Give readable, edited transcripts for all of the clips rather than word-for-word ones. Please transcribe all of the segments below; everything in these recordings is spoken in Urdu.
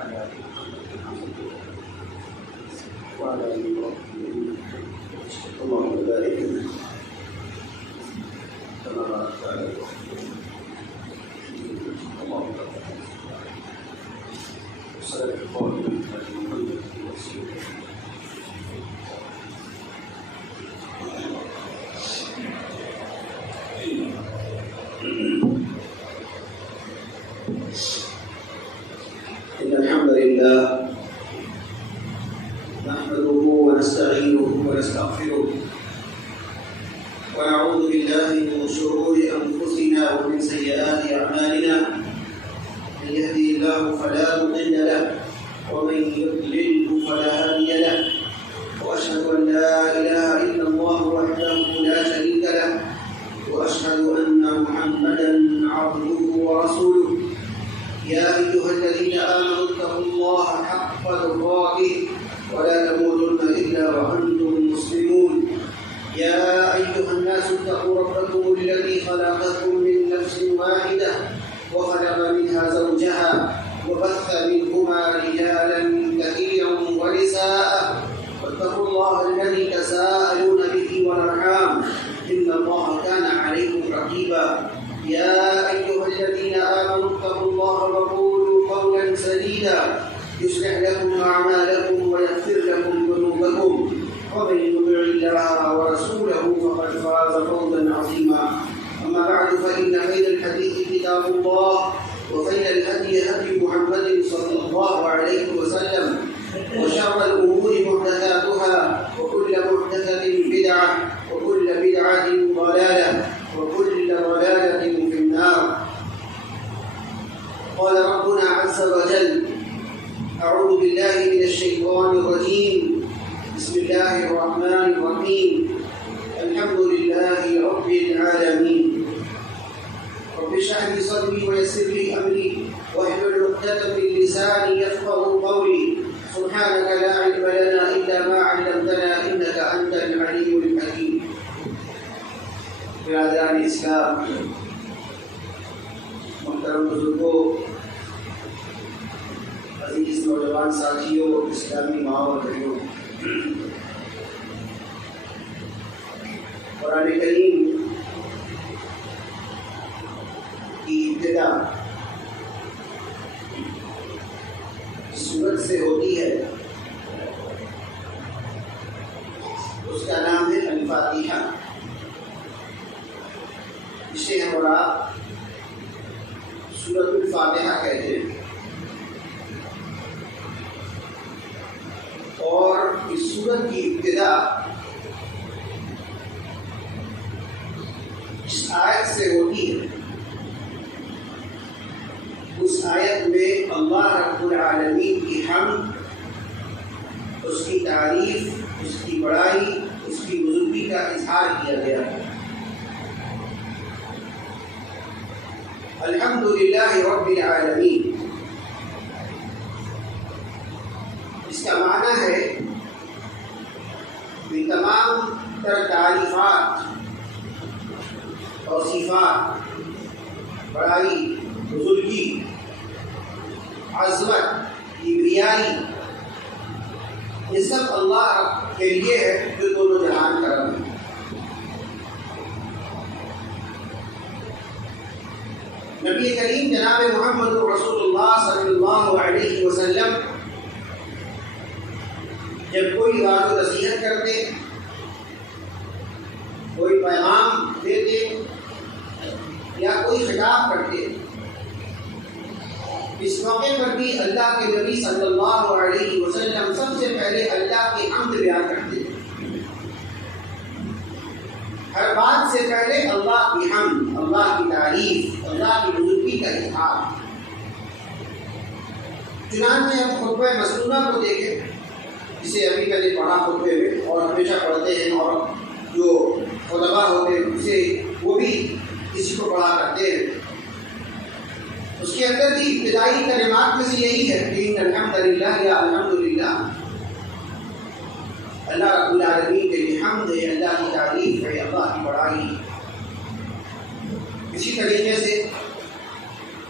وعلى آل إبراهيم اللهم بارك كما باركت على إبراهيم اللهم بارك وصلاة القائمة على محمد رسول الله. إن الحمد لله نحمده ونستعينه ونستغفره ونعوذ بالله من شرور أنفسنا ومن سيئات أعمالنا. من يهده الله فلا مضل له ومن يضلله فلا هادي له، وأشهد أن لا إله إلا الله وحده لا شريك له، وأشهد أن محمدا عبده ورسوله. يا أيها الذين آمنوا اتقوا الله حق تقاته ولا تموتن إلا وأنتم مسلمون. يا أيها الناس اتقوا ربكم الذي خلقكم من نفس واحدة وخلق منها زوجها وبث منهما رجالا كثيرا ونساء، واتقوا الله الذي تساءلون به والأرحام إن الله كان عليكم رقيبا. يا أيها الذين آمنوا اتقوا الله وقولوا قولا سديدا يصلح لكم أعمالكم ويغفر لكم ذنوبكم، ومن يطع الله ورسوله فقد فاز فوزا عظيما. أما بعد فإن خير الحديث كتاب الله، وخير الهدي هدي محمد صلى الله عليه وسلم، وشر الأمور محدثاتها، وكل محدثة بدعة، وكل بدعة ضلالة، وكل ضلالة في النار. قال ربنا عز وجل: أعوذ بالله من الشيطان الرجيم، بسم الله الرحمن الرحيم، الحمد لله رب العالمين. رب اشرح لي صدري ويسر لي أمري واحلل عقدة من لساني يفقهوا قولي. سبحانك لا علم لنا إلا ما علمتنا إنك أنت العليم الحكيم. برادران اسلام، محترم بزرگوں، عزیز نوجوان ساتھیوں، اسلامی ماں اور بھائیوں، قرآن کریم کی ابتدا سورت سے ہوتی ہے، اس کا نام ہے الفاتحہ، جسے ہم اور آپ سورۃ الفاتحہ کہتے ہیں. اور اس سورت کی ابتدا اس آیت سے ہوتی ہے. اس آیت میں اللہ رب العالمین کی حمد، اس کی تعریف، اس کی بڑائی، اس کی بزرگی کا اظہار کیا گیا ہے. الحمد للہ رب العالمین، اس کا معنی ہے کہ تمام تر تعریفات اور صفات، بڑائی، بزرگی، عظمت، کبریائی، یہ سب اللہ کے لیے ہے جو دونوں جہان کا رب ہے. نبی کریم جناب محمد رسول اللہ صلی اللہ علیہ وسلم جب کوئی واعظ و نصیحت کرتے، کوئی پیغام دیتے یا کوئی خطاب کرتے، اس موقع پر بھی اللہ کے نبی صلی اللہ علیہ وسلم سب سے پہلے اللہ کی حمد بیان کرتے. ہر بات سے پہلے اللہ کی حمد، اللہ کی تعریف، اللہ کی بزرگی کا اظہار. چنانچہ ہم خطبہ مسنونہ کو دیکھیں، جسے ابھی میں نے پڑھا خطبے میں اور ہمیشہ پڑھتے ہیں، اور جو خطبہ ہوتے ہیں اسے وہ بھی کسی کو پڑھا کرتے ہیں. اس کے اندر بھی ابتدائی کلمات میں سے یہی ہے کہ الحمد للہ یا الحمد للہ، اللہ رب العالمین کے لیے حمد ہے، اللہ کی تعریف ہے، اللہ کی بڑائی. اسی طریقے سے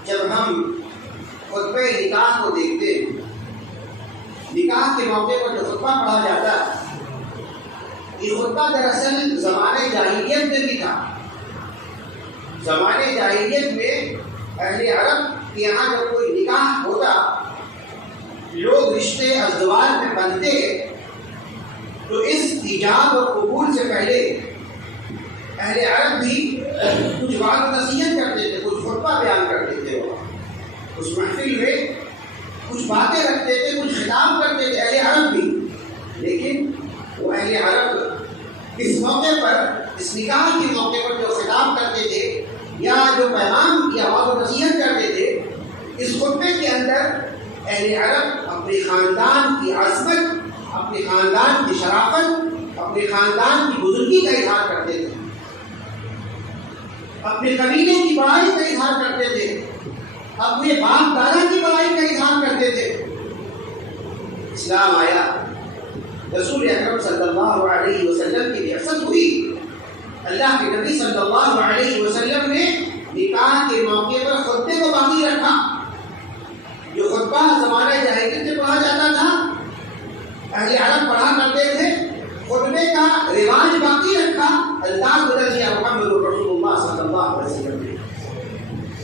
جب ہم خطبہ نکاح کو دیکھتے ہیں نکاح کے موقع پر جو خطبہ پڑھا جاتا ہے، یہ خطبہ دراصل زمانے جاہلیت میں بھی تھا۔ زمانے جاہلیت میں اہل عرب کے یہاں جب کوئی نکاح ہوتا، لوگ رشتے ازدواج میں بنتے، تو اس ایجاب اور قبول سے پہلے اہل عرب بھی کچھ بات نصیحت کرتے تھے، کچھ خطبہ بیان کرتے تھے، اس محفل میں کچھ باتیں رکھتے تھے، کچھ خطاب کرتے تھے اہل عرب بھی۔ لیکن وہ اہل عرب اس موقع پر، اس نکاح کے موقع پر جو خطاب کرتے تھے یا جو پیغام یا بات و نصیحت کرتے تھے، اس خطبے کے اندر اہل عرب اپنے خاندان کی عظمت، اپنے خاندان کی شرافت، اپنے خاندان کی بزرگی کا اظہار کرتے تھے، اپنے قبیلے کی بڑائی کا اظہار کرتے تھے، اپنے باپ دادا کی بڑائی کا اظہار کرتے تھے۔ اسلام آیا، رسول اکرم صلی اللہ علیہ وسلم کی بعثت ہوئی، اللہ کے نبی صلی اللہ علیہ وسلم نے نکاح کے موقع پر خطبے کو باقی رکھا۔ جو خطبہ زمانہ جاہلیت میں پڑھا جاتا تھا، اہل عرب پڑھا کرتے تھے، خطبے کا رواج باقی رکھا، انداز بدل دیا محمد رسول اللہ صلی اللہ علیہ وسلم نے۔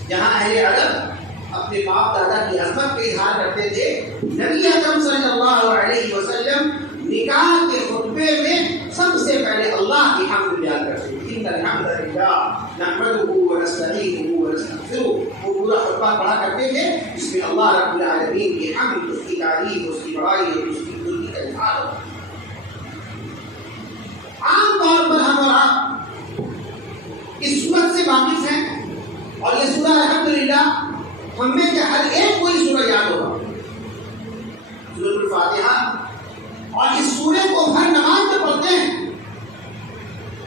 جہاں اہل عرب اپنے باپ دادا کی عظمت کا اظہار کرتے تھے، نبی اکرم صلی اللہ علیہ وسلم نکاح کے خطبے میں سب سے پہلے اللہ کی حمد بیان کرتے تھے۔ ان الحمد للہ نحمده ونستعینه ونستغفره، وہ پورا خطبہ پڑھا کرتے تھے، اس میں اللہ رب العالمین کی حمد، اس کی تعریف، اس کی بڑائی اور اس کی بزرگی کا اظہار ہوتا ہے۔ عام طور پر ہم اور آپ اس سورت سے واقف ہیں، اور یہ سورہ الحمدللہ ہم میں سے ہر ایک کو یہ سورہ یاد ہوگا، سورۃ الفاتحہ، اور اس سورے کو ہر نماز میں پڑھتے ہیں،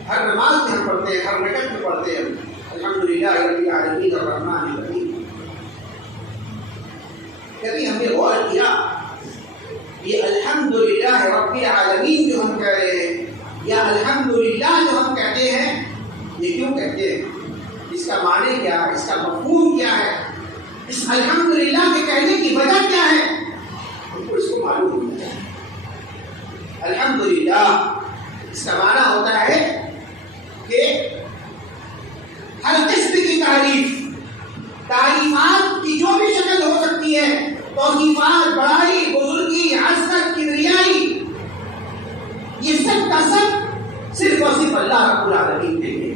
ہر نماز میں ہم پڑھتے ہیں، ہر رکعت میں پڑھتے ہیں، الحمدللہ رب العالمین الرحمن الرحیم۔ کبھی ہم نے غور کیا یہ الحمدللہ رب العالمین جو ہم کہہ رہے ہیں، یا الحمدللہ جو ہم کہتے ہیں، یہ کیوں کہتے ہیں؟ اس کا معنی کیا ہے؟ اس کا مفہوم کیا ہے؟ اس الحمدللہ کے کہنے کی وجہ کیا ہے؟ ہم کو اس کو معلوم ہونا چاہیے۔ الحمدللہ اس کا معنی ہوتا ہے کہ ہر قسم کی تعریفات کی جو بھی شکل ہو سکتی ہے، توصیفات، بڑائی، بزرگی، عظمت، کبریائی، یہ سب کا سب صرف اور صرف اللہ رب العالمین کے لیے۔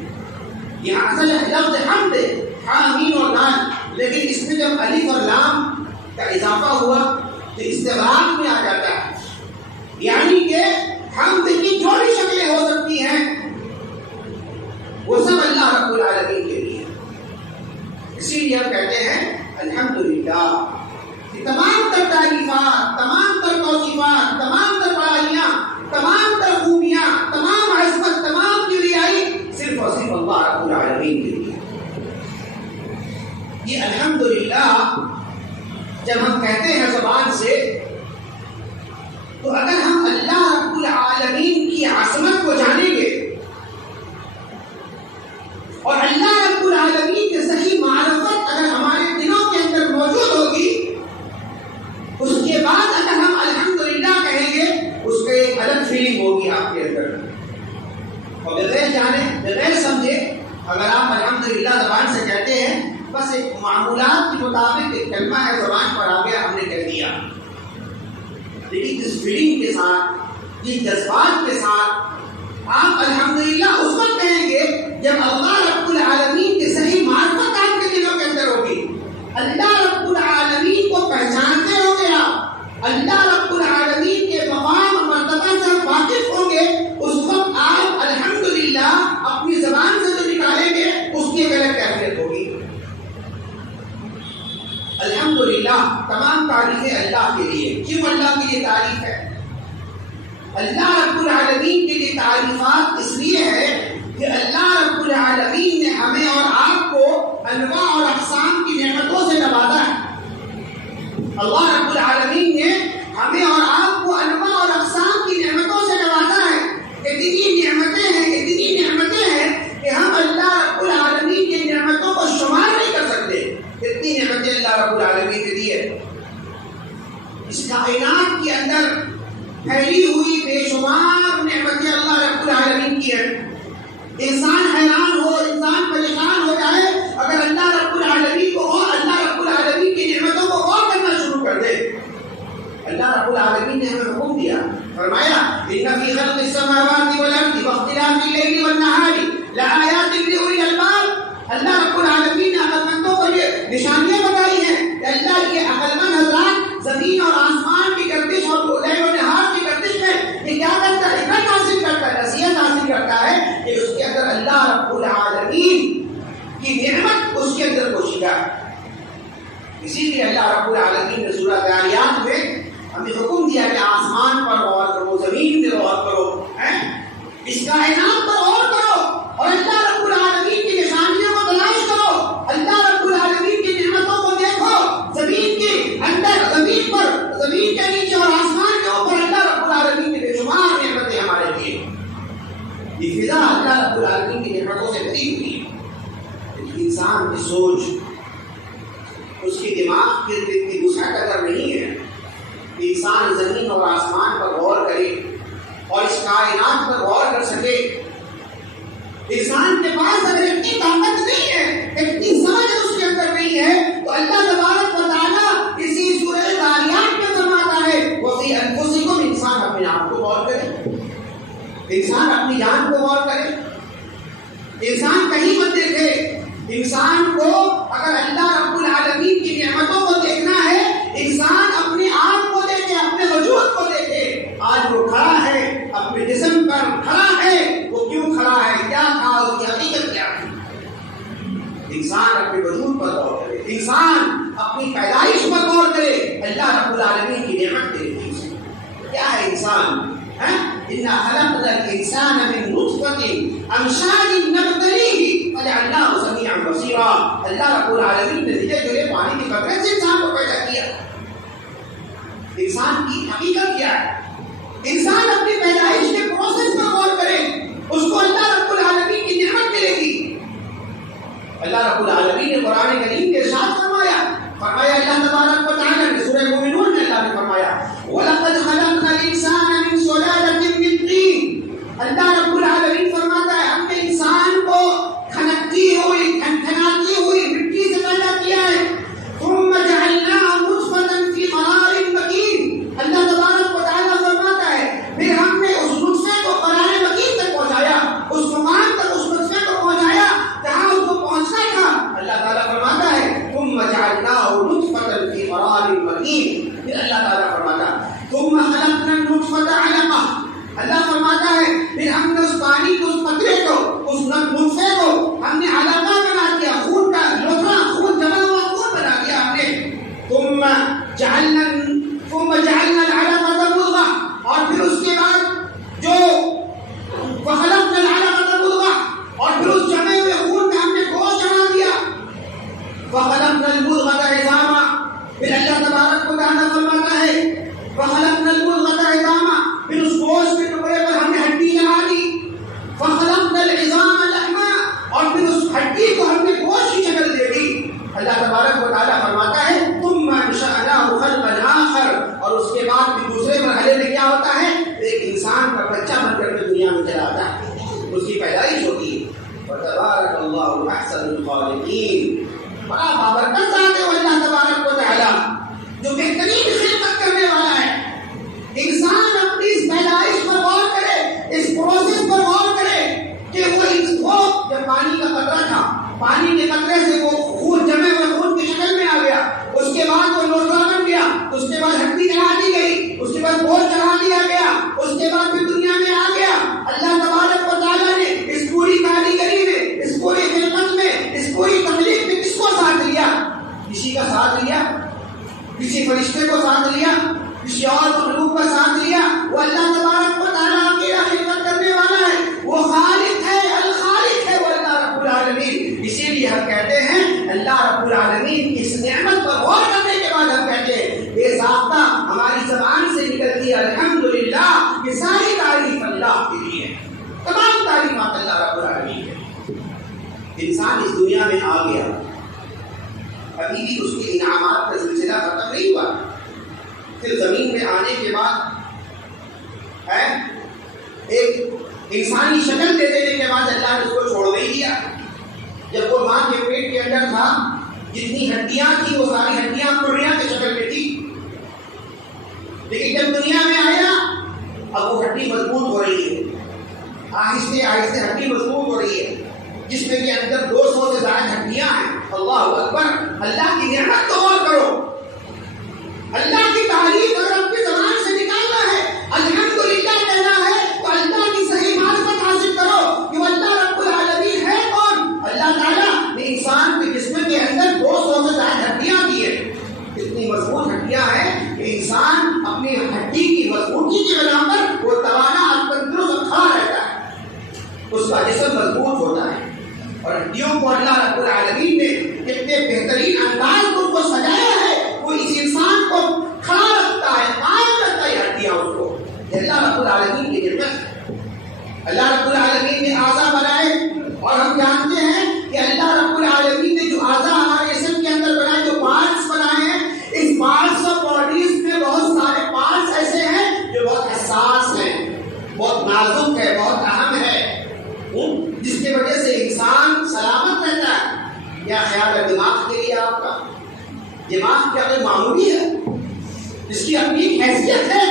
یہاں اصل لفظ حمد ہے، حامین اور لام، لیکن اس میں جب الف اور لام کا اضافہ ہوا تو استغراق میں آ جاتا ہے، یعنی کہ حمد کی جو بھی شکلیں ہو سکتی ہیں وہ سب اللہ رب العالمین کے لیے۔ اسی لیے ہم کہتے ہیں الحمدللہ، کہ تمام تر تعریفات، تمام تر توصیفات، تمام تر بڑائیاں، تمام تر خوبیاں، تمام عظمت، تمام کبریائی صرف اور صرف اللہ رب العالمین کے لیے۔ یہ الحمدللہ جب ہم کہتے ہیں زبان سے، تو اگر ہم اللہ رب العالمین کی عظمت کو جانیں گے اور اللہ رب العالمین کی صحیح معرفت اگر ہمارے دلوں کے اندر موجود ہوگی، اس کے بعد اگر ہم الحمدللہ کہیں گے، اس کا ایک الگ فیلنگ ہوگی آپ کے اندر، اور بغیر جانے بغیر سمجھے اگر آپ الحمدللہ زبان سے کہتے ہیں، بس ایک معمولات کے مطابق ایک کلمہ ہے، زبان پر آ گیا، ہم نے کہہ دیا، لیکن اس فیلنگ کے ساتھ، اس جذبات کے ساتھ آپ الحمدللہ اس وقت کہیں گے جب اللہ رب العالمین کی صحیح معرفت آپ کے دلوں کے اندر ہوگی، اللہ رب العالمین کو پہچانتے ہوں گے، آپ اللہ رب العالمین کے مقام اور مرتبہ سے واقف ہوں گے، اس وقت آپ الحمدللہ اپنی زبان سے جو نکالیں گے اس کی ایک الگ کیفیت ہوگی۔ الحمدللہ تمام تعریفیں اللہ کے لیے۔ کیوں اللہ کے لیے تعریف ہے؟ اللہ رب العالمین کے لیے تعریفات اس لیے ہے کہ اللہ رب العالمین نے ہمیں اور آپ کو انواع اور اقسام کی نعمتوں سے نوازا ہے۔ اللہ رب العالمین نے ہمیں اور آپ کو انواع اور اقسام کی نعمتوں سے نوازا ہے۔ اتنی نعمتیں ہیں کہ ہم اللہ رب العالمین کی نعمتوں کو شمار نہیں کر سکتے، اتنی نعمتیں اللہ رب العالمین نے دی ہے۔ اس کائنات کے اندر پھیلی ہوئی بے شمار نعمتیں اللہ رب العالمین کی ہیں. انسان حیران ہو، انسان پریشان ہو جائے اگر اللہ رب العالمین کو اللہ رب العالمین کی نعمتوں کو غور کرنا شروع کر دے. اللہ رب العالمین نے ہمیں حکم دیا، فرمایا ان فی خلق السماوات والارض واختلاف الليل والنهار لآیات لأولی الالباب. اللہ رب العالمین نے عقل مندوں کو یہ نشانیاں بتائی ہیں کہ اللہ کے عقل مند حضرات زمین اور آسمان کی گردش اور لیل و نہار کی گردش میں یہ کیا کرتا ہے؟ عبرت حاصل کرتا ہے، نصیحت حاصل کرتا ہے کہ اس کے اندر اللہ رب العالمین کی نعمت اس کے اندر پوشیدہ ہے. اسی لیے اللہ رب العالمین نے سورہ ذاریات میں ہمیں حکم دیا کہ آسمان پر غور کرو، زمین پہ غور کرو، اس کائنات پر غور کرو اور اللہ رب العالمین کی نشانیوں کو تلاش کرو. اللہ رب العالمین کی نعمتوں کو دیکھو. زمین کے اندر، زمین پر، زمین کے نیچے اور آسمان کے اوپر اللہ رب العالمین کی بے شمار نعمتیں ہمارے لیے. یہ فضا اللہ رب العالمین کی نعمتوں سے بھری ہوئی ہے. انسان کی سوچ، اس کے دماغ کی وسعت اگر نہیں ہے کہ انسان زمین اور آسمان پر غور کرے اور اس کائنات پر غور کر سکے، انسان کے پاس اگر اتنی طاقت نہیں ہے، اتنی سمجھ اس کے اندر نہیں ہے، تو اللہ تبارک و تعالیٰ اسی سورہ ذاریات میں فرماتا ہے وَفِي أَنفُسِكُمْ. انسان اپنے آپ کو غور کرے، انسان اپنی جان کو غور کرے. انسان کہیں مت دیکھے. انسان کو اگر اللہ رب العالمین کی نعمتوں کو دیکھنا ہے، انسان اپنے آپ کو دیکھے، اپنے وجود کو دیکھے. آج وہ کھڑا ہے، اپنے جسم پر کھڑا ہے، وہ کیوں کھڑا ہے، کیا تھا، اس کی حقیقت کیا ہے. انسان اپنے وجود پر غور کرے، انسان اپنی پیدائش پر غور کرے. اللہ رب العالمین کی نعمت دیکھے. کیا ہے انسان؟ إِنَّا خَلَقْنَا الْإِنسَانَ مِن نُطْفَةٍ أَمْشَاجٍ نَبْتَلِيهِ فَجَعَلْنَاهُ سَمِيعًا بَصِيرًا. اللہ رب العالمین نے دھیرے دھیرے پانی کی قطرے سے انسان کو پیدا کیا. انسان کی حقیقت کیا ہے؟ انسان اپنی پیدائش کے پروسیس پر غور کرے، اس کو اللہ رب العالمین کی نعمت ملے گی. اللہ رب العالمین نے قرآن کریم کے ارشاد فرمایا اللہ تبارک و تعالیٰ نے سورہ مومنون میں اللہ نے فرمایا وَلَقَدْ خَلَقْنَا الْإِنسَانَ مِنْ سُلَالَةٍ مِّن طِينٍ. اللہ رب العالمین فرماتا ہے ہم نے انسان کو کھنکتی ہوئی، کھنکھناتی ہوئی مٹی سے پیدا کیا ہے. ثُمَّ جَعَلْنَاهُ نُطْفَةً فِي قَرَارٍ مَّكِينٍ. اللہ تبارک و تعالیٰ فرماتا ہے پھر ہم نے اس نطفے کو قرار مکین تک پہنچایا، اس مقام تک اس نطفے کو پہنچایا جہاں اس کو پہنچنا تھا. اللہ تعالیٰ فرماتا ہے ثُمَّ جَعَلْنَاهُ نُطْفَةً فِي قَرَارٍ مَّكِينٍ. پھر اللہ تعالیٰ فرماتا ثُمَّ خَلَقْنَا النُّطْفَةَ عَلَقَةً. اللہ فرماتا ہے پھر ہم نے اس پانی کو، اس قطرے کو، اس نطفے کو ہم نے علقہ بنا دیا، خون کا لوتھڑا، خون جمع ہوا خون بنا دیا ہم نے. ثُمَّ جَعَلْنَا الْعَلَقَةَ مُضْغَةً. اور پھر اس کے بعد جو وَخَلَقْنَا الْعَلَقَةَ مُضْغَةً، اور پھر اس جمے ہوئے خون میں ہم نے گوشت بنا دیا. وَخَلَقْنَا الْمُضْغَةَ عِظَامًا. پھر اللہ تبارک و تعالیٰ فرماتا ہے وَخَلَقْنَا الْمُضْغَةَ عِظَامًا. پھر اس گوشت کے ٹکڑے پر ہم نے ہڈی لگا دی. وَخَلَقْنَا الْعِظَامَ لَحْمًا. اور پھر اس ہڈی کو ہم نے گوشت کی شکل دے دی. اللہ تبارک و تعالیٰ فرماتا ہے ثُمَّ أَنشَأْنَاهُ خَلْقًا آخَرَ. اور اس کے بعد بھی دوسرے مرحلے میں کیا ہوتا ہے؟ ایک انسان کا بچہ بن کر کے دنیا میں چلا آتا ہے، اس کی پیدائش ہوتی ہے. وَتَبَارَكَ اللَّهُ أَحْسَنُ الْخَالِقِينَ. بڑا بابرکت ذات ہے اللہ تبارک و تعالیٰ جو بہترین خلقت کرنے والا ہے. انسان اپنی اس پیدائش پر غور کرے، اس پروسیس پر غور کرے کہ وہ جب پانی کا قطرہ تھا، پانی کے قطرے سے وہ خون جمے ہوئے خون کی شکل میں آ گیا، اس کے بعد وہ لوٹا بن گیا، اس کے بعد ہڈی چڑھا دی گئی، اس کے بعد گوشت چڑھا دیا گیا، اس کے بعد پھر دنیا میں آ گیا. اللہ تبارک و تعالیٰ نے اس پوری کاریگری میں، اس پوری خلقت میں، اس پوری تخلیق میں کس کو ساتھ لیا؟ کسی کا ساتھ لیا؟ کسی فرشتے کو ساتھ لیا؟ کسی اور مخلوق کا ساتھ لیا؟ وہ اللہ تبارک و تعالیٰ اکیلا خلقت کرنے والا ہے، وہ خالق ہے، الخالق ہے، وہ اللہ رب العالمین. اسی لیے ہم کہتے ہیں اللہ رب العالمین کی اس نعمت پر غور کرنے کے بعد ہم کہتے ہیں یہ ضابطہ ہماری زبان سے نکلتی ہے الحمدللہ. یہ ساری تعریف اللہ کے لیے ہے، تمام تعریفات اللہ رب العالمین ہے. انسان اس دنیا میں آ گیا، ابھی بھی اس کے انعامات کا سلسلہ ختم نہیں ہوا. پھر زمین میں آنے کے بعد ایک انسانی شکل دے دینے کے بعد اللہ نے اس کو چھوڑ نہیں دیا. جب وہ ماں کے پیٹ کے اندر تھا جتنی ہڈیاں تھیں وہ ساری ہڈیاں پڑیاں کی شکل میں تھی. لیکن جب دنیا میں آیا اب وہ ہڈی مضبوط ہو رہی ہے, آہستہ آہستہ ہڈی مضبوط ہو رہی ہے, جس میں کے اندر 200 سے زائد ہڈیاں ہیں. اللہ اکبر. اللہ کی نعمت کو غور کرو. اللہ کی تعریف اگر اپنی زبان سے نکالنا ہے, الحمدللہ کہنا ہے, تو اللہ کی صحیح معرفت حاصل کرو کہ وہ اللہ رب العالمین ہے کون. اللہ تعالیٰ نے انسان کے جسم کے اندر 200 سے زائد ہڈیاں دی ہیں. اتنی مضبوط ہڈیاں ہیں کہ انسان اپنی ہڈی کی مضبوطی کی بنا پر وہ توانا اور تندرست کھڑا رہتا ہے, اس کا جسم مضبوط ہوتا ہے. اور ہڈیوں کو اللہ رب العالمین نے اتنے بہترین انداز کو اس کو سجایا ہے, وہ اس انسان کو کھڑا رکھتا ہے, قائم رکھتا ہے ہڈیاں اس کو. اللہ رب العالمین کی نعمت. اللہ رب العالمین نے اعضاء بنائے, اور ہم جانتے ہیں کہ اللہ رب العالمین نے جو اعضاء ہمارے جسم کے اندر بنائے, جو پارٹس بنائے ہیں, اس پارٹس آف باڈیز میں بہت سارے پارٹس ایسے ہیں جو بہت حساس ہیں, بہت نازک ہے, بہت اہم ہے, جس کی وجہ سے انسان سلامت رہتا ہے. کیا خیال ہے دماغ کے لیے آپ کا؟ دماغ کیا کوئی معمولی ہے؟ اس کی اپنی حیثیت ہے.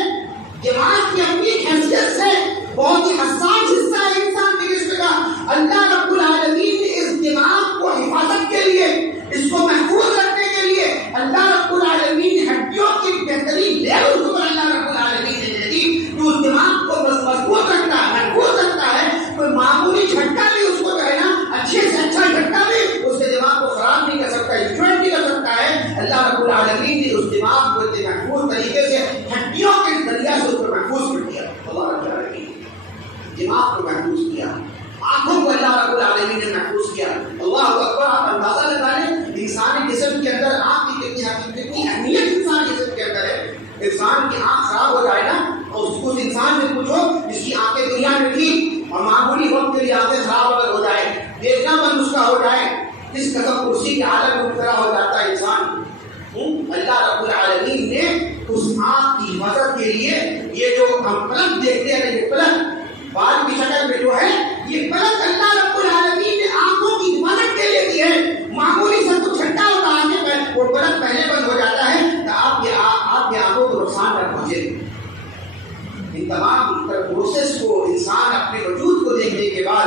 دماغ کی اپنی حیثیت سے بہت ہی حساس حصہ ہے انسان کے جسم کا. اللہ رب العالمین نے اس دماغ کو حفاظت کے لیے, اس کو محفوظ رکھنے کے لیے اللہ رب العالمین نے ہڈیوں کی بہترین لیول کو اللہ رب العالمین نے دے دی, جو اس دماغ کو مضبوط رکھتا ہے, محفوظ رکھتا ہے. کوئی معمولی جھٹکا بھی اس کو کہنا, اچھے سے اچھا جھٹکا بھی اس کے دماغ کو خراب نہیں کر سکتا, انجوائے نہیں کر سکتا ہے. اللہ رب العالمین نے اس دماغ کو اتنے محفوظ طریقے سے ہڈیوں کے ذریعے سے اس کو محفوظ کر دیا. اللہ رب العالمین دماغ کو محفوظ کیا, آنکھوں کو اللہ رب العالمین نے محفوظ کیا. اللہ اکبر. آپ اندازہ لگا لیں انسانی جسم کے اندر آنکھ کی کتنی اہمیت انسانی جسم کے اندر ہے. انسان کی آنکھ خراب ہو جائے نا, اور اس انسان سے پوچھو جس کی آنکھیں دنیا میں تھی اور معمولی وقت کے لیے آنکھیں خراب اگر ہو جائے, دیکھنا بند اس کا ہو جائے, کس قدر کرسی کے عالم میں مبتلا ہو جاتا ہے انسان. اللہ رب العالمین نے اس آنکھ کی حفاظت کے لیے یہ جو ہم پلک دیکھتے ہیں, یہ پلک بال کی شکل میں جو ہے, یہ پلک اللہ رب العالمین نے آنکھوں کی حفاظت کے لیے دی ہے. معمولی سے کچھ چھٹا ہوتا آنکھیں میں, وہ پلک پہلے بند ہو جاتا ہے تو آپ کی آنکھوں کو نقصان نہ پہنچے. ان تمام پروسیس کو انسان اپنے وجود کو دیکھنے کے بعد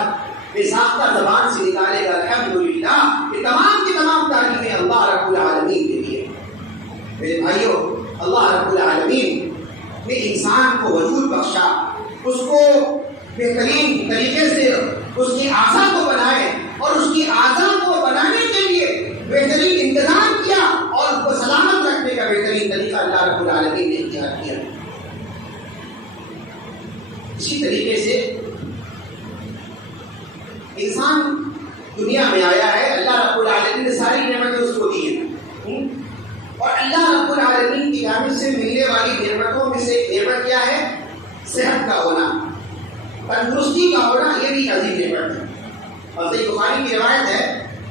بے ساختہ زبان سے نکالے گا الحمدللہ. یہ تمام کی تمام تعریفیں اللہ رب العالمین کے لیے. میرے بھائیوں, اللہ رب العالمین نے انسان کو وجود بخشا, اس کو بہترین طریقے سے اس کی اعضاء کو بنائے, اور اس کی اعضاء کو بنانے کے لیے بہترین انتظام کیا, اور اس کو سلامت رکھنے کا بہترین طریقہ اللہ رب العالمین نے اختیار کیا. اسی طریقے سے انسان دنیا میں آیا ہے, اللہ رب العالمین نے ساری نعمتیں اس کو دی ہیں, اور اللہ رب العالمین کی جانب سے ملنے والی نعمتوں میں سے ایک نعمت کیا ہے؟ صحت کا ہونا, تندرستی کا ہونا. یہ بھی عظیم نعمت ہے. اور صحیح بخاری کی روایت ہے,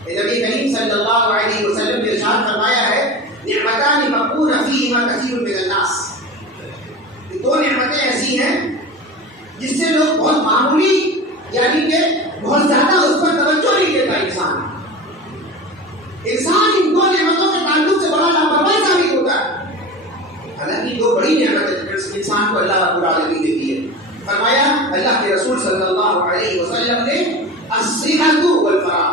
نبی کریم صلی اللہ علیہ وسلم نے ارشاد فرمایا ہے, نعمتان مقبول فیہما کثیر من الناس. یہ دو نعمتیں ایسی ہیں جس سے لوگ بہت معمولی, یعنی کہ بہت زیادہ اس پر توجہ نہیں دیتا انسان. انسان ان دو نعمتوں کے تعلق سے بڑا لاپرواہ ثابت ہوتا ہے. حالانکہ دو بڑی نعمتیں انسان کو اللہ رب العالمین نے دی ہے. فرمایا اللہ کے رسول صلی اللہ علیہ وسلم نے الصحت والفراغ,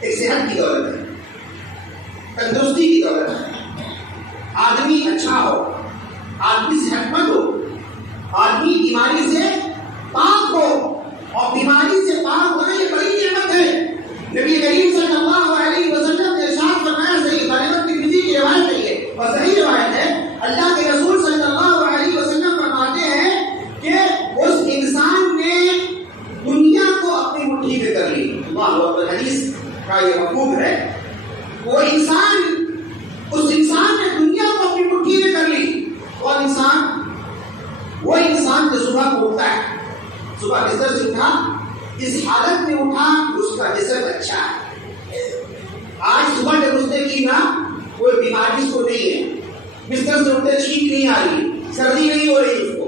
ایک صحت کی دولت ہے, تندرستی کی دولت ہے. آدمی اچھا ہو, آدمی صحت مند ہو, آدمی بیماری سے پاک ہو, اور بیماری سے پاک ہونا یہ بڑی نعمت ہے. نبی کریم صلی اللہ علیہ وسلم نے ارشاد فرمایا, صحیح غنیمت ترمذی کی روایت ہے یہ, اور صحیح روایت ہے, اللہ کے رسول صلی اللہ علیہ وسلم فرماتے ہیں کہ اس انسان نے دنیا کو اپنی مٹھی میں کر لی. اللہ اکبر. حدیث کا یہ مفہوم ہے, وہ انسان, اس انسان نے دنیا کو اپنی مٹھی میں کر لی. اور انسان, وہ انسان جو صبح کو اٹھتا ہے, صبح بستر سے اٹھا, اس حالت میں اٹھا اس کا جسم اچھا ہے. آج صبح جب اس نے کی نا, کوئی بیماری اس کو نہیں ہے, بستر سے اٹھتے چھینک نہیں آ رہی, سردی نہیں ہو رہی اس کو,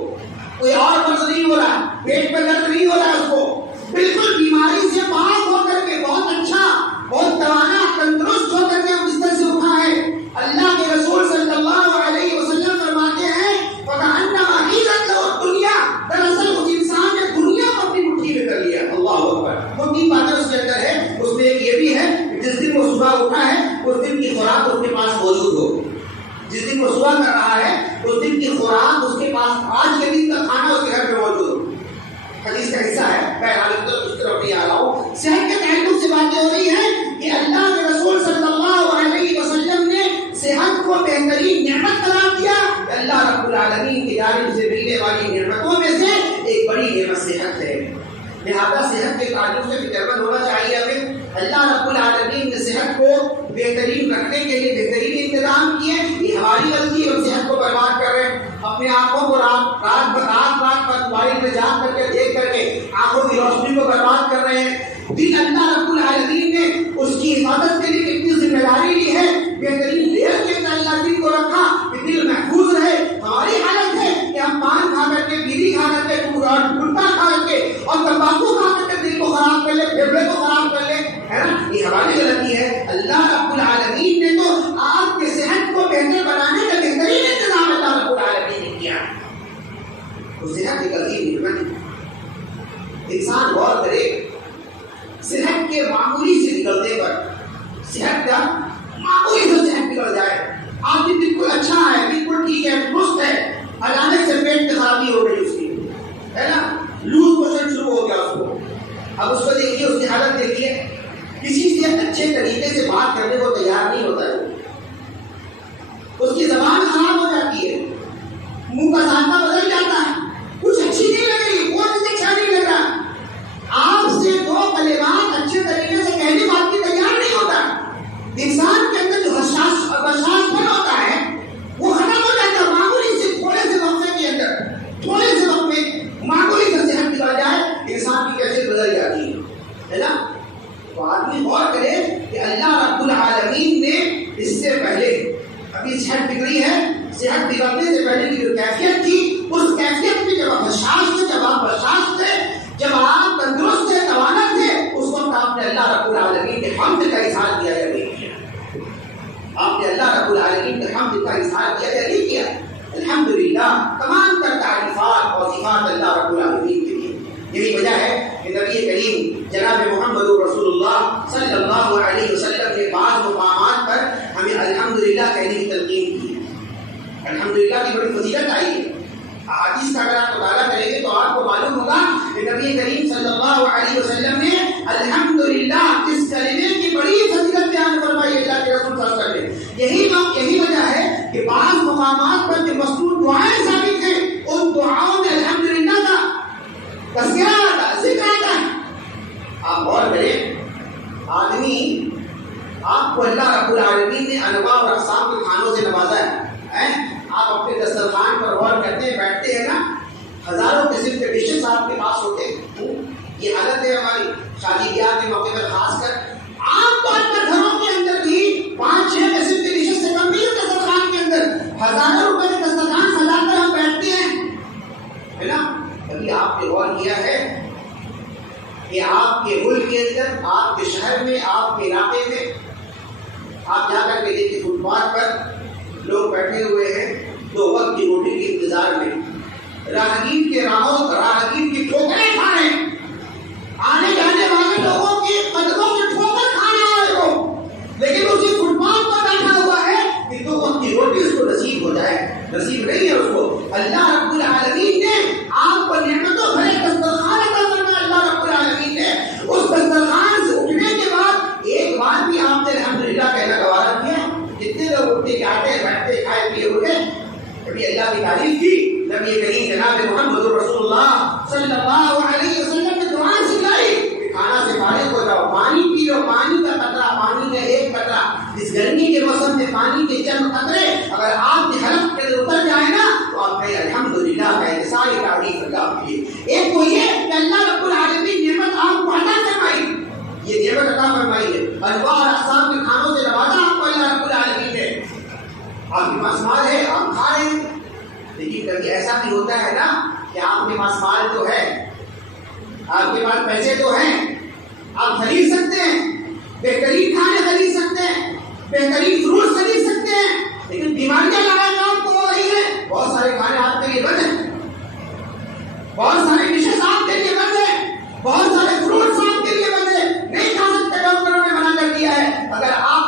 صبح اٹھا ہے اس دن کی خوراک اس کے پاس موجود ہو. جس دن وہ صبح کر رہا ہے اس دن کی خوراک اس کے پاس آج کے دن کا کھانا اس کے گھر میں موجود ہو. حدیث کا حصہ ہے. بہرحال اس طرف نہیں آ رہا ہوں. صحت کے تعلق سے باتیں ہو رہی ہیں کہ اللہ کے رسول صلی اللہ علیہ وسلم نے صحت کو بہترین نعمت قرار دیا. اللہ رب العالمین کی جانب سے ملنے والی نعمتوں میں سے ایک بڑی نعمت صحت ہے. لہذا صحت کے تعلق سے فکرمند ہونا چاہیے ہمیں. اللہ رب العالمین نے صحت کو بہترین رکھنے کے لیے بہترین انتظام کیے. یہ ہماری غلطی ہے, ہم صحت کو برباد کر رہے ہیں. اپنے آنکھوں کو رات پر موبائل میں جان کر کے دیکھ کر کے آنکھوں کی روشنی کو برباد کر رہے ہیں. دل اللہ رب العالمین نے اس کی حفاظت کے لیے کتنی ذمہ داری لی ہے. بہترین لیئر کے اندر اللہ دل کو رکھا کہ دل محفوظ رہے. ہماری حالت ہے کہ ہم پان کھا کر کے, بیڑی کھا کر کے, گٹکا کھا کر کے اور تمباکو کھا کر کے دل کو خراب کر لے, پھیپھڑے کو خراب کر لے, ہے نا. یہ ہماری غلطی ہے. اللہ رب العالمین نے تو آپ کے صحت کو بہتر بنانے کا بہترین انتظام اللہ رب العالمین نے کیا. وہ صحت ایک عظیم نعمت ہے. انسان غور کرے, صحت کے معمولی سے نکلنے پر, صحت کا معمولی سے صحت بگڑ جائے, آدمی بالکل اچھا ہے, بالکل ٹھیک ہے, درست ہے, اچانک سے پیٹ میں خرابی ہو گئی اس کی, ہے نا, لوز موشن شروع ہو گیا اس کو. اب اس کو دیکھیے, اس کی حالت دیکھیے, کسی سے اچھے طریقے سے بات کرنے کو تیار نہیں ہوتا ہے. اس کی زبان خراب ہو جاتی ہے, منہ کا سانپا بدل جاتا ہے, کچھ اچھی نہیں لگ رہی, کوئی اسے اچھا نہیں لگ رہا. آپ سے دو کلمات اچھے طریقے سے کہنے بات کی تیار نہیں ہوتا. انسان کے اندر جو حساس پن ہوتا ہے وہ ختم ہو جاتا ہے. معمولی سے تھوڑے سے وقفے کے اندر, تھوڑے سے وقت میں معمولی سے صحت بگڑ جائے, انسان کی کیسے بدل جاتی ہے نا. تو آدمی غور کرے کہ اللہ رب العالمین نے اس سے پہلے ابھی صحت بگڑی ہے, صحت بگڑنے سے پہلے کی جو کیفیت تھی, اس کیفیت میں جب آپ حساس تھے, جب آپ برداشت تھے, جب آپ تندرست تھے, توانا تھے, اس وقت آپ نے اللہ رب العالمین کے حمد کا اظہار کیا یا نہیں کیا؟ آپ نے اللہ رب العالمین کے حمد کا اظہار کیا یا نہیں کیا؟ الحمدللہ, تمام تر تعریفات اور صفات اللہ رب العالمین کے لیے. یہی وجہ ہے کہ نبی کریم جناب محمد رسول اللہ صلی اللہ علیہ وسلم نے بعض مقامات پر ہمیں الحمدللہ کہنے کی تلقین کی ہے. الحمدللہ کی بڑی فضیلت آئی ہے. احادیث کا اگر آپ مطالعہ کریں گے تو آپ کو معلوم ہوگا کہ نبی کریم صلی اللہ علیہ وسلم نے الحمدللہ اس کلمے کی بڑی فضیلت بیان فرمائی اللہ کے رسول صلی اللہ علیہ وسلم. یہی وجہ ہے کہ بعض مقامات پر جو مذکور دعائیں ثابت ہیں, ان دعاؤں میں الحمدللہ کا تذکرہ آتا ہے, ذکر آتا ہے. آپ غور کریں, آدمی آپ کو اللہ رب العالمین نے انواع اور اقسام کے کھانوں سے نوازا ہے. آپ اپنے دسترخوان پر غور کرتے ہیں, بیٹھتے ہیں نا, ہزاروں قسم کے ڈشز آپ کے پاس ہوتے ہیں. یہ حالت ہے ہماری شادی بیاہ کے موقع پر, خاص کر عام طور پر گھروں کے اندر بھی 5-6 قسم کے ڈشز سے کم نہیں ہے. دسترخوان کے اندر ہزاروں روپے کے دسترخوان سجا کر ہم بیٹھتے ہیں, ہے نا. کبھی آپ نے غور کیا ہے کہ آپ کے ملک کے اندر, آپ کے شہر میں, آپ کے علاقے میں آپ جا کر کے دیکھیں, فٹ پاتھ پر لوگ بیٹھے ہوئے ہیں 2 وقت کی روٹی کے انتظار میں, راہگیر کی ٹھوکریں کھا رہے ہیں, آنے جانے والے لوگوں کی قدموں سے ٹھوکر کھانا ہے وہ, لیکن اسی فٹ پاتھ پر بیٹھا ہوا ہے کہ 2 وقت کی روٹی اس کو نصیب ہو جائے. نصیب نہیں ہے اس کو. اللہ رب العالمین نے آپ کو نعمتوں بھرے دسترخوان عطا فرمایا. اللہ رب العالمین نے اس دسترخوان سے اٹھنے کے بعد ایک بار بھی آپ نے الحمدللہ کہنا گوارا کیا؟ جتنے لوگ اٹھتے کے آتے بیٹھتے کھائے پیے ہوئے, کبھی اللہ کی تعریف کی. نبی کریم جناب محمد رسول اللہ صلی اللہ علیہ وسلم نے دعائیں سکھلائی کہ کھانا سے فارغ ہو جاؤ, پانی پی لو, پانی کا قطرہ, پانی کا ایک قطرہ, اس گرمی کے موسم میں پانی کے چند قطرے اگر آپ کے حلق کے اتر جائے نا تو آپ کہیں الحمدللہ کہیں, ساری تعریف اللہ کی. ایک وہ یہ کہ اللہ رب العالمین نعمت آپ کو عطا فرمائی, یہ نعمت عطا فرمائی ہے, انواع اور اقسام کے کھانوں سے نوازا آپ کو اللہ رب العالمین نے. آپ کے پاس مال ہے, آپ کھا رہے ہیں, لیکن کبھی ایسا بھی ہوتا ہے نا کہ آپ کے پاس مال تو ہے, آپ کے پاس پیسے تو ہیں, آپ خرید سکتے ہیں, بہترین کھانے خرید سکتے ہیں, بہترین فروٹ خرید سکتے ہیں, لیکن بیماریاں لگانا آپ کو ہو رہی ہے. بہت سارے کھانے آپ کے لیے بند ہیں, بہت سارے ڈشز آپ کے لیے بند ہیں, بہت سارے فروٹس آپ کے لیے بند ہیں, نہیں کھا سکتے, ڈاکٹروں نے منع کر دیا ہے. اگر آپ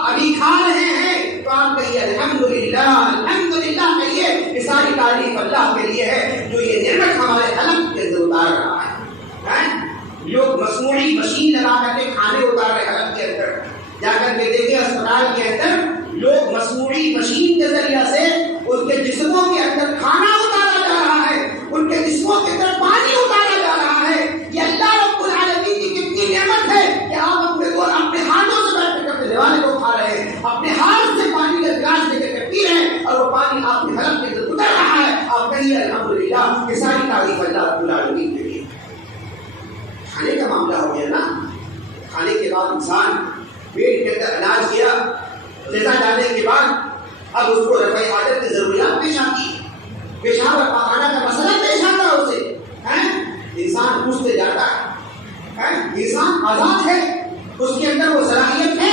مصنوعی مشین کے ذریعے سے ان کے جسموں کے اندر کھانا اتارا جا رہا ہے، ان کے جسموں کے اندر پانی اتارا جا رہا ہے. یہ اللہ رب العالمین کی کتنی نعمت ہے کہ آپ اپنے ہاتھوں سے بیٹھ کر دیوانے کو کھا رہے ہیں، اپنے ہاتھ سے پانی کا گلاس لے کر پی رہے ہیں اور وہ پانی آپ کے حلق کے اندر اتر رہا ہے. آپ کہیے الحمدللہ. یہ ساری تعریف اللہ رب العالمین کے لیے. کھانے کا معاملہ ہو گیا نا. کھانے کے بعد انسان پیٹ کے اندر اناج گیا، غذا جانے کے بعد اب اس کو رفع حاجت کی ضروریات پیش آتی ہے، پیشاب اور پخانہ کا مسئلہ پیش آتا ہے. اسے انسان پوچھتے جاتا ہے. انسان آزاد ہے، اس کے اندر وہ صلاحیت ہے،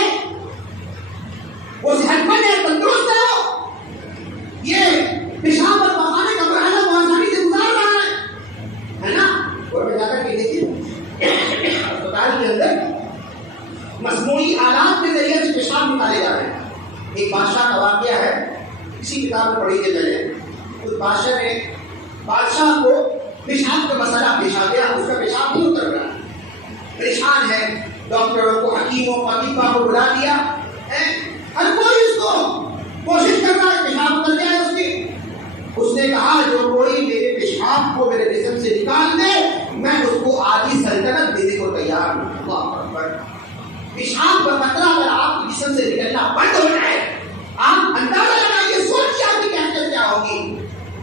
وہ صحت مند ہے، تندرست ہے. یہ پیشاب اور پخانے کا مرحلہ وہ آسانی سے گزار رہا ہے نا. اور میں جا کر کے دیکھیے اسپتال کے اندر مصنوعی آلات کے ذریعے سے پیشاب نکالے جا رہے ہیں. ایک بادشاہ کا واقعہ ہے، اسی کتاب میں پڑھی تھی میں نے. اس بادشاہ کو پیشاب کا مسئلہ پیش آ گیا. اس کا پیشاب نہیں اتر رہا، پریشان ہے. ڈاکٹروں کو، حکیموں کو، طبیبوں کو بلا دیا. ہر کوئی اس کو کوشش کر رہا ہے پیشاب اتر جائے اس کی. اس نے کہا جو کوئی میرے پیشاب کو میرے جسم سے نکال دے میں اس کو آدھی سلطنت دینے کو تیار ہوں. اللہ اکبر. پیشاب کا قطرہ اگر آپ کے جسم سے نکلنا بند ہو جائے، آپ اندازہ لگائیے، سوچیے آپ کی کیفیت کیا ہوگی.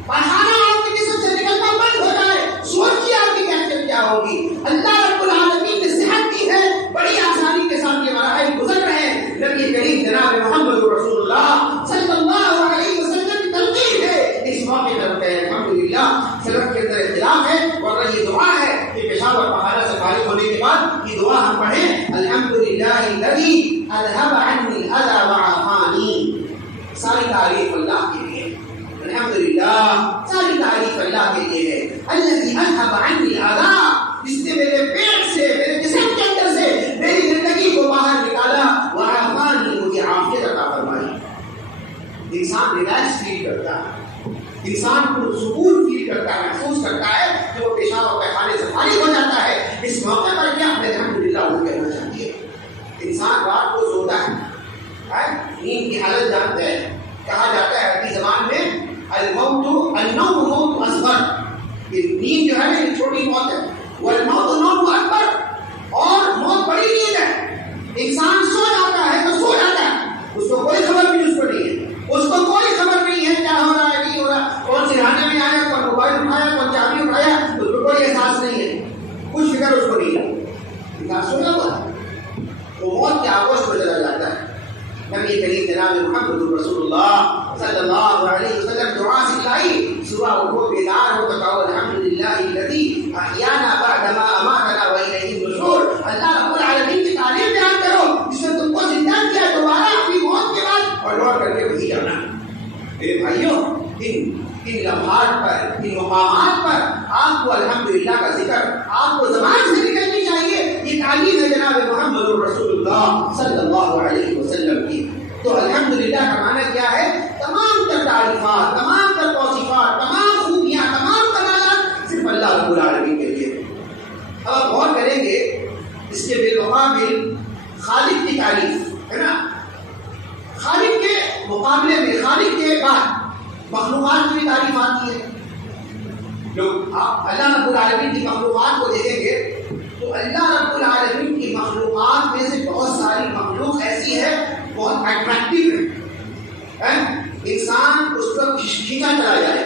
پخانہ آپ کے جسم سے نکلنا بند ہو جائے، سوچیے آپ کی کیفیت کیا ہوگی. اللہ رب العالمین نے صحت دی ہے، بڑی آسانی کے ساتھ یہ مراحل گزر رہے ہیں. نبی کریم جناب محمد رسول اللہ صلی اللہ علیہ وسلم کی تلقین ہے. اس موقع پر الحمدللہ سبق کے اندر اختلاف ہے، اور یہ دعا ہے کہ پیشاب اور پخانہ سے فارغ ہونے کے بعد یہ دعا ہم پڑھیں. الحمدللہ الذی اذهب عنی الاذى وعافانی. ساری تعریف اللہ کے لیے. الحمدللہ ساری تعریف اللہ کے لیے ہے. الذی اذهب عنی الاذى، جس نے میرے پیٹ سے، میرے جسم کے اندر سے میری زندگی کو باہر نکالا. وعافانی، مجھے عافیت عطا فرمائی. انسان ریلیکس فیل کرتا ہے، انسان کو سکون فیل کرتا ہے، محسوس کرتا ہے کہ وہ پیشاب اور پیخانے سے فارغ ہو جاتا ہے. اس موقع پر کیا ہمیں الحمدللہ وہ کہنا چاہیے. انسان رات کو سوتا ہے، نیند کی حالت جانتے ہیں. کہا جاتا ہے عربی زبان میں النوم موت اصغر. یہ نیند جو ہے نا یہ چھوٹی موت ہے. والموت نوم اکبر، اور موت بڑی نیند ہے. انسان سو جاتا ہے تو سو جاتا ہے، اس کو کوئی خبر بھی اس کو نہیں ہے. اس کو کوئی خبر نہیں ہے کیا ہو رہا ہے، نہیں ہو رہا، کون سے رہنے میں آیا، کون موبائل اٹھایا، کون چابی اٹھایا، اس کو کوئی احساس نہیں ہے. کچھ فکر اس کو نہیں ہے. انسان سویا ہوا ہے، وہ موت کے آغوش میں چلا جاتا ہے. نبی کریم جناب محمد رسول اللہ صلی اللہ علیہ وسلم دعا سکھلائی. صبح اٹھو، بیدار ہو، بتاؤ الحمدللہ الذی احیانا بعد ما اماتنا والیہ النشور. اللہ رب العالمین کی تعریف بیان کرو جس نے تم کو زندہ کیا دوبارہ اپنی موت کے بعد، اور لوٹ کر کے وہی جانا. میرے بھائیوں، ان لمحات پر، ان مقامات پر آپ کو الحمدللہ کا ذکر آپ کو زبان سے نکلنی چاہیے. یہ تعلیم ہے جناب محمد رسول اللہ صلی اللہ علیہ وسلم کی. تو الحمدللہ کا معنی کیا ہے؟ تمام تر تعریفات، تمام تر توصیفات، تمام خوبیاں، تمام کمالات صرف اللہ رب العالمین کے لیے. اب آپ غور کریں گے اس کے بالمقابل خالق کی تعریف ہے نا. خالق کے مقابلے میں، خالق کے بعد مخلوقات کی بھی تعریف آتی ہے. لوگ آپ اللہ رب العالمین کی مخلوقات کو دیکھیں گے تو اللہ رب العالمین کی مخلوقات میں سے بہت ساری مخلوق ایسی ہے بہت اٹریکٹیو ہے. انسان اس پر کھینچا چلا جائے.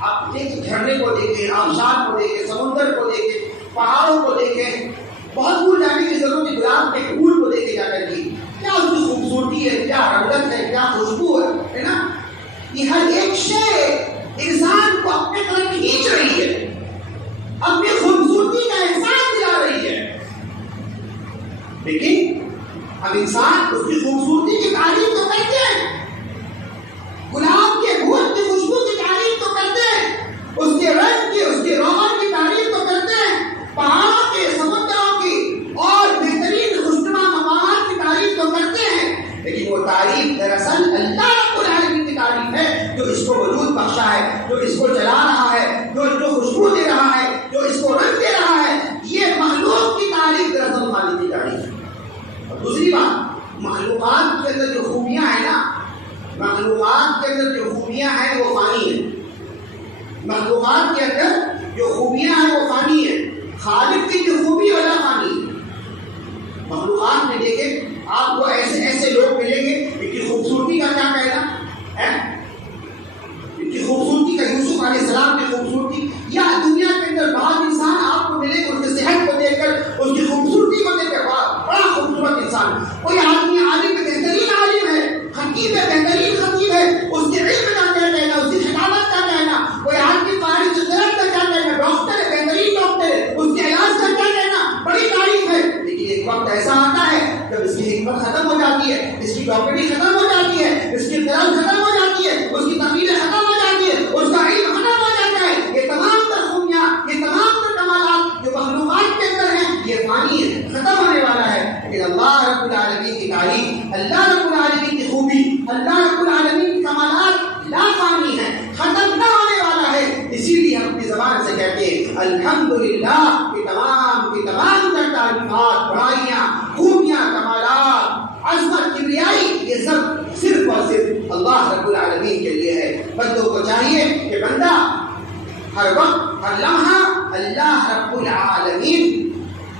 آپ دیکھیں، جھرنے کو دیکھیں، آبشار کو دیکھیں، سمندر کو دیکھیں، پہاڑوں کو دیکھیں. بہت دور جانے کی ضرورت ہے. گلاب کے پھول کو دیکھے جا کر کے کیا اس کی خوبصورتی ہے، کیا رنگت ہے، کیا خوشبو ہے نا. یہ ہر ایک شے انسان کو اپنے طرف کھینچ رہی ہے، اپنی خوبصورتی کا احساس دلا رہی ہے. لیکن اب انسان اس کی خوبصورتی کی تعریف تو کرتے ہیں، گلاب کے پھول کی خوشبو کی تعریف تو کرتے ہیں، اس کے رنگ کی، اس کے روغن کی تعریف تو کرتے ہیں، پہاڑوں کے، سمندروں کی اور بہترین خوشنما مقامات کی تعریف تو کرتے ہیں. لیکن وہ تعریف دراصل اللہ رب العالمین کی تعریف ہے جو اس کو وجود بخشا ہے، جو اس کو چلا رہا ہے، جو خوشبو دے رہا ہے، جو اس کو رنگ دے رہا ہے. یہ مخلوق کی تعریف خالق کی تعریف ہے. اور دوسری بات، مخلوقات کے اندر جو خوبیاں ہیں نا مخلوقات کے اندر جو خوبیاں ہیں وہ فانی ہیں. مخلوقات کے اندر جو خوبیاں ہیں وہ فانی ہیں. خالق کی جو خوبی والا فانی ہے. مخلوقات میں دیکھیں آپ کو ایسے ایسے لوگ ملیں گے ان کی خوبصورتی کا کیا کہنا ہے، ان کی خوبصورتی کا، یوسف علیہ السلام کی خوبصورتی، یا دنیا کے اندر بعض انسان آپ کو ملے گا ان کی صحت کو دیکھ کر، اس کی خوبصورتی کو دیکھ کر بڑا خوبصورت انسان. کوئی آدمی عالم میں بہترین عالم ہے، خطیب ہے بہترین خطیب ہے، اس کے علم کا کیا کہنا، اس کی خطابت کا کہنا. کوئی آدمی قاری صدرت کا کیا کہنا، ڈاکٹر ہے بہترین ڈاکٹر ہے، اس کے علاج کا کیا کہنا، بڑی تعریف ہے. لیکن ایک وقت ایسا آتا ہے جب اس کی حکمت ختم ہو جاتی ہے، اس کی ڈاکٹری ختم ہو جاتی ہے، اس کی قلم ختم ہو جاتی ہے، اس کی تقریریں ختم ہو جاتی ہے، اس کا علم ختم ہو جاتا ہے. یہ تمام تر خوبیاں، یہ تمام تر کمالات جو مخلوقات کے اندر ہیں یہ فانی ہے، ختم ہونے والا ہے. لیکن اللہ رب العالمین کی تعریف، اللہ رب العالمین کی خوبی، اللہ رب العالمین کی کمالات لا فانی ہے، ختم نہ ہونے والا ہے. اسی لیے ہم اپنی زبان سے کہتے ہیں الحمدللہ کی تمام تر تعریفات، بڑائیاں، خوبیاں، کمالات، عظمت، کبریائی، یہ سب صرف اور صرف اللہ رب العالمین کے لیے ہے. بندوں کو چاہیے کہ بندہ ہر وقت ہر لمحہ اللہ رب العالمین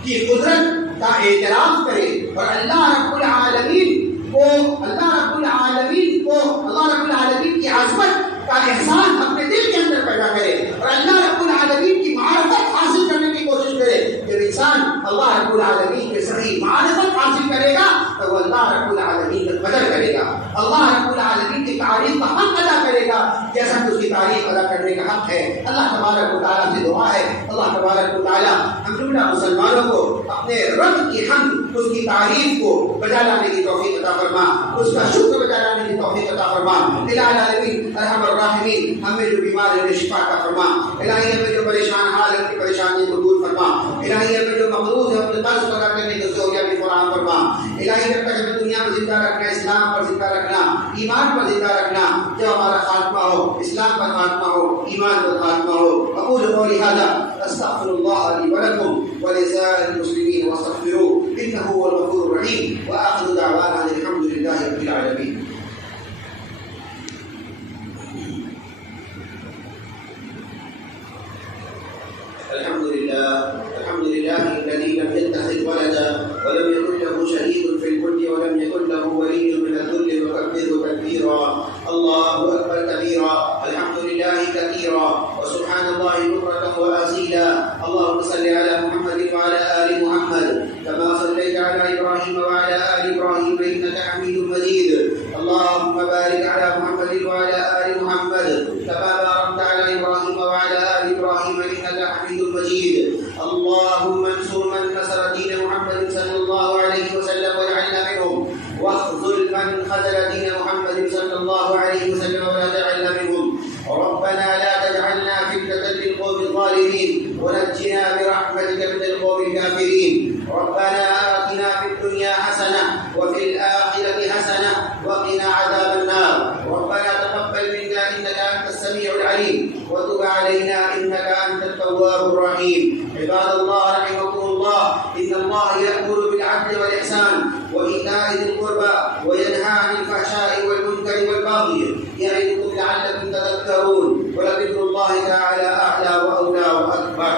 کی قدرت کا اعتراف کرے اور اللہ رب العالمین کی عظمت کا احساس اپنے دل کے اندر پیدا کرے اور اللہ رب العالمین کی معرفت حاصل کرنے کی کوشش کرے. جب انسان اللہ رب العالمین کے صحیح معرفت حاصل کرے گا تو وہ اللہ رب العالمین کا قدر کرے گا، اللہ رب العالمین کی تعریف کا حق ادا کرے گا جیسا کہ اس کی تعریف ادا کرنے کا حق ہے. اللہ تبارک و تعالیٰ سے دعا ہے، اللہ تبارک و تعالیٰ ہم جملہ مسلمانوں کو اپنے رب کی حمد، اس کی تعریف کو بجا لانے کی توفیق عطا فرما، اس کا شکر بجا لانے کی توفیق عطا فرما. الہ العالمین ارحم الراحمین ہمیں جو بیمار ہیں شفا عطا فرما. الہی ہمیں جو پریشان حال ہے ان کی پریشانی کو دور فرما. الہی ہمیں جو مقروض ہے اپنے قرض ادا کرنے کی ضروریات فراہم فرما. الہی جب تک ہمیں دنیا میں زندہ رکھنا، اسلام پر زندہ رکھنا، ایمان پر زندہ رکھنا، جب ہمارا خاتمہ ہو اسلام پر خاتمہ ہو، ایمان پر خاتمہ ہو. اقول قولی ھذا استغفر الله لي ولكم ولسائر المسلمين واستغفروه انه هو الغفور الرحيم واخر دعوانا الحمد لله رب العالمين. الحمد لله الذي لم يتخذ ولدا ولم يكن له شريك في الملك ولم يكن له ولي من الذل وكبره تكبيرا. الله اكبر كبيرا، الحمد لله كثيرا، وسبحان الله بكرة وأصيلا. اللهم صل على محمد وعلى آل محمد كما صليت على إبراهيم وعلى آل إبراهيم إنك حميد مجيد. اللهم بارك على محمد وعلى آل محمد كما باركت على إبراهيم وعلى آل إبراهيم إنك حميد مجيد. اللهم انصر من نصر دين محمد صلى الله عليه وسلم واجعلنا منهم، واخذل من خذل دين محمد صلى الله عليه وسلم ولا تجعلنا منهم. ربنا لا تجعلنا فتنة للقوم الظالمين ونجنا برحمتك من القوم الكافرين. ربنا آتنا في الدنيا حسنة وفي الآخرة حسنة وقنا عذاب النار. ربنا تقبل منا إنك أنت السميع العليم وتب علينا إنك أنت التواب الرحيم. عباد الله رحمكم الله، إن الله يأمر بالعدل والإحسان وإيتاء ذي القربى وينهى عن الفحشاء والمنكر والبغي يعظكم لعلكم تذكرون. ولذكر الله تعالى أعلى وأولى وأكبر.